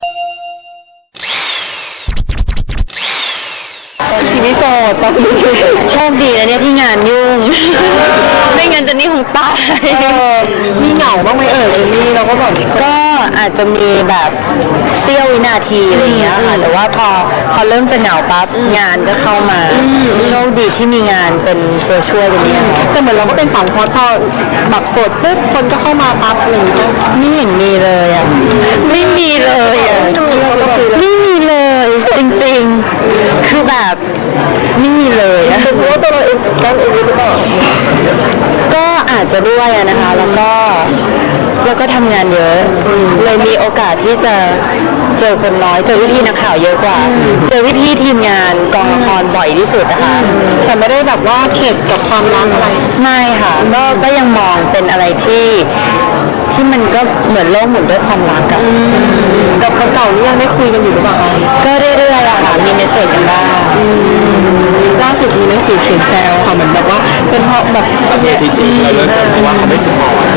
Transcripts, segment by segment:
ชีวิตโสดตอนนี้โชคดีนะเนี่ยที่งานยุ่งไม่งั้นจะนี่คงตายมีเหงาบ้างไหมเนี่เราก็บอกก็อาจจะมีแบบเสี้ยววินาทีอะไรอย่างเงี้ยค่ะแต่ว่าพอเริ่มจะเหงาปั๊บงานก็เข้ามาโชคดีที่มีงานเป็นตัวช่วยเป็นเนี่ยแต่เหมือนเราก็เป็นสาวพอแบบโสดปุ๊บคนก็เข้ามาปั๊บอะไรอย่างเงี้ยไม่เห็นมีเลยอ่ะไม่มีเลยอ่ะไม่มีเลยจริงๆคือแบบไม่มีเลยอะเพราะว่าตัวเราเองแกล้งเองหรือเปล่าก็อาจจะด้วยนะคะแล้วก็ทำงานเยอะเลยมีโอกาสที่จะเจอคนน้อยเจอพี่นักข่าวเยอะกว่าเจอพี่ทีมงานกองละครบ่อยที่สุดนะคะแต่ไม่ได้แบบว่าเข็ดกับความรักอะไรไม่ค่ะก็ยังมองเป็นอะไรที่มันก็เหมือนโลกหมุนด้วยความรักกับคนเก่านี่ยังได้คุยกันอยู่หรือเปล่าก็เรื่อยๆอะค่ะมีเมสเซจกันบ้างล่าสุดมีหนังสือเขียนแซวค่ะเหมือนแบบว่าเป็นเพราะแบบสาเหตุที่จริงเราเลิกกันเพราะว่าเขาไม่สปอร์ต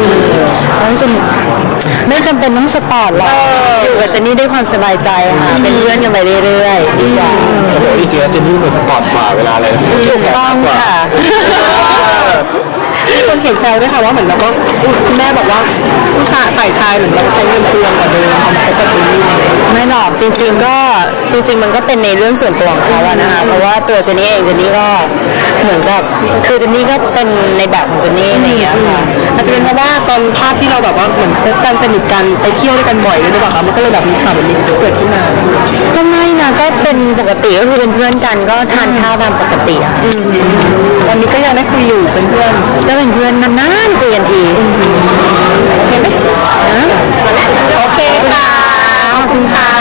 ไม่จำเป็นต้องสปอร์ตหรอกอยู่กับเจนนี่ด้วยความสบายใจค่ะเป็นเพื่อนกันไปเรื่อยๆดีกว่าจริงๆเจนนี่เป็นสปอร์ตกว่าเวลาอะไรถูกต้องค่ะมีคนเขียนแซวด้วยค่ะว่าเหมือนแบบว่าแม่บอกว่าผู้ชายฝ่ายชายเหมือนแบบใช้เงินเปลืองกว่าเดิมทำคบกับเจนนี่ไม่หรอกจริงๆมันก็เป็นในเรื่องส่วนตัวของเขาอะนะคะเพราะว่าตัวเจนนี่เองเจนนี่ก็เหมือนกับคือเจนนี่ก็เป็นในแบบของเจนนี่อะไรอย่างเงี้ยค่ะอาจจะเป็นเพราะว่าตอนภาพที่เราแบบว่าเหมือนคบกันสนิทกันไปเที่ยวด้วยกันบ่อยหรือเปล่าคะมันก็เลยแบบมีข่าวแบบนี้เกิดขึ้นมาก็ไม่นะก็เป็นปกติก็คือเป็นเพื่อนกันก็ทานข้าวตามปกติอะตอนนี้ก็ยังได้คุยอยู่เป็นเพื่อนก็เป็นเพื่อนนานๆคุยกันทีเห็นไหมโอเคค่ะขอบคุณค่ะ